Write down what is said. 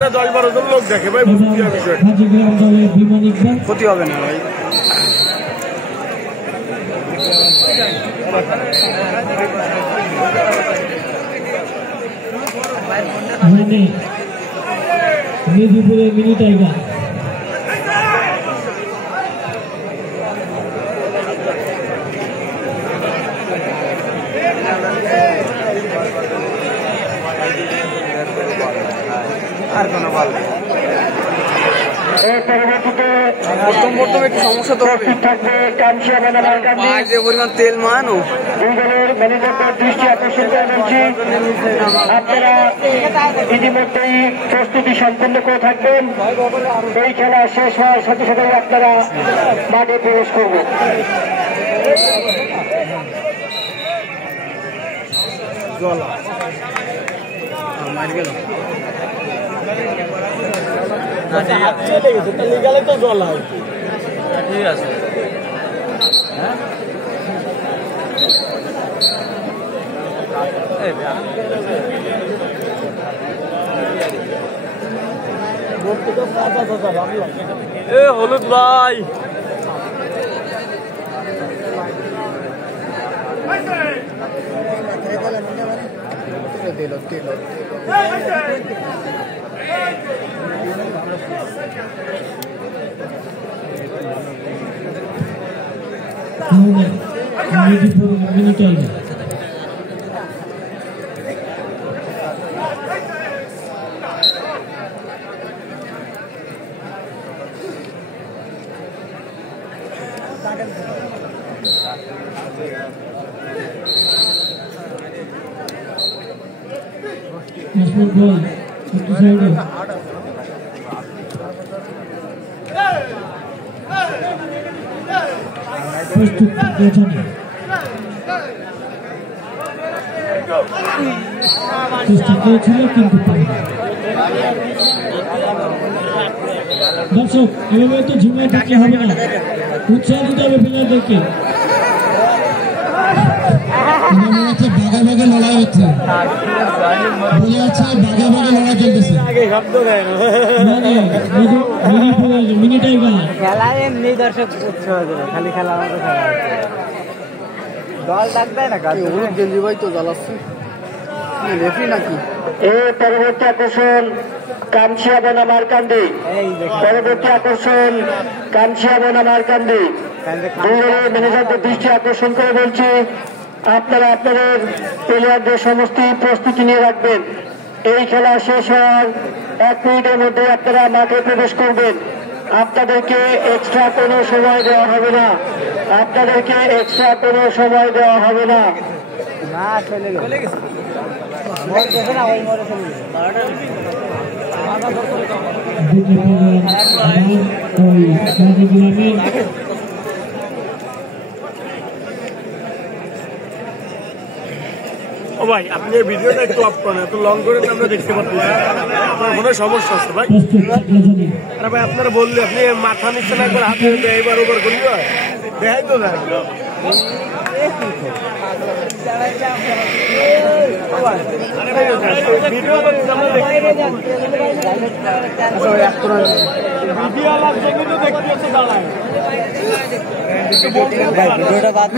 10-12 জন লোক দেখে ভাই, বুঝতে হবে বিষয়টা। ক্ষতি হবে না ভাই। মেদিনীপুরে মিনি টাইগার আর কোনো বল প্রথম একটু সমস্যা তো হবে, যে পরিমাণ তেল মানো দৃষ্টি আকর্ষণ করে বলছি, আপনারা ইতিমধ্যেই প্রস্তুতি সম্পন্ন করে থাকবেন। এই খেলা শেষ হওয়ার সাথে সাথে আপনারা মাঠে প্রবেশ করবেন। জল মার গেল চলে গেছে, তাহলে গেলে তো জল হয়। ঠিক আছে, হ্যাঁ এ হলুদ ভাই মিনি টাইগার ছিল কিন্তু দর্শক এভাবে তো ঝিমায় থাকলে হবে না, উৎসাহ দিতে হবে প্লেয়ারদেরকে। বাঘা বাঘা লড়াই হচ্ছে, বোঝা যাচ্ছে বাঘা বাঘা লড়াই চলতেছে। মিনি টাইগার খেলা এমনি দর্শক উৎসাহ দেবে, খালি খেলা আমাদের খেলা দল ডাকবে না গেঞ্জি ভাই তো জ্বালাচ্ছে রেফি নাকি। পরবর্তী আকর্ষণ কামশিয়া বনাম আরকান্দি, পরবর্তী আকর্ষণ কামশিয়া বনাম আরকান্দি। ম্যানেজারদের দৃষ্টি আকর্ষণ করে বলছি, আপনারা আপনাদের প্লেয়ারদের সমস্ত প্রস্তুতি নিয়ে রাখবেন। এই খেলা শেষ হওয়ার 1 মিনিটের মধ্যে আপনারা মাঠে প্রবেশ করবেন। আপনাদেরকে এক্সট্রা কোনো সময় দেওয়া হবে না, আপনাদেরকে এক্সট্রা কোনো সময় দেওয়া হবে না। ও ভাই আপনি ভিডিওটা একটু অফ করেন, এত লং করে আমরা দেখতে পাচ্ছি, আপনার মনে সমস্যা আছে ভাই। আরে ভাই আপনারা বললে আপনি মাথা নিচ্ছে না, একবার হাতে এবার ওবার করলি দেখাই তো দেখ ভিডিওটা বাদ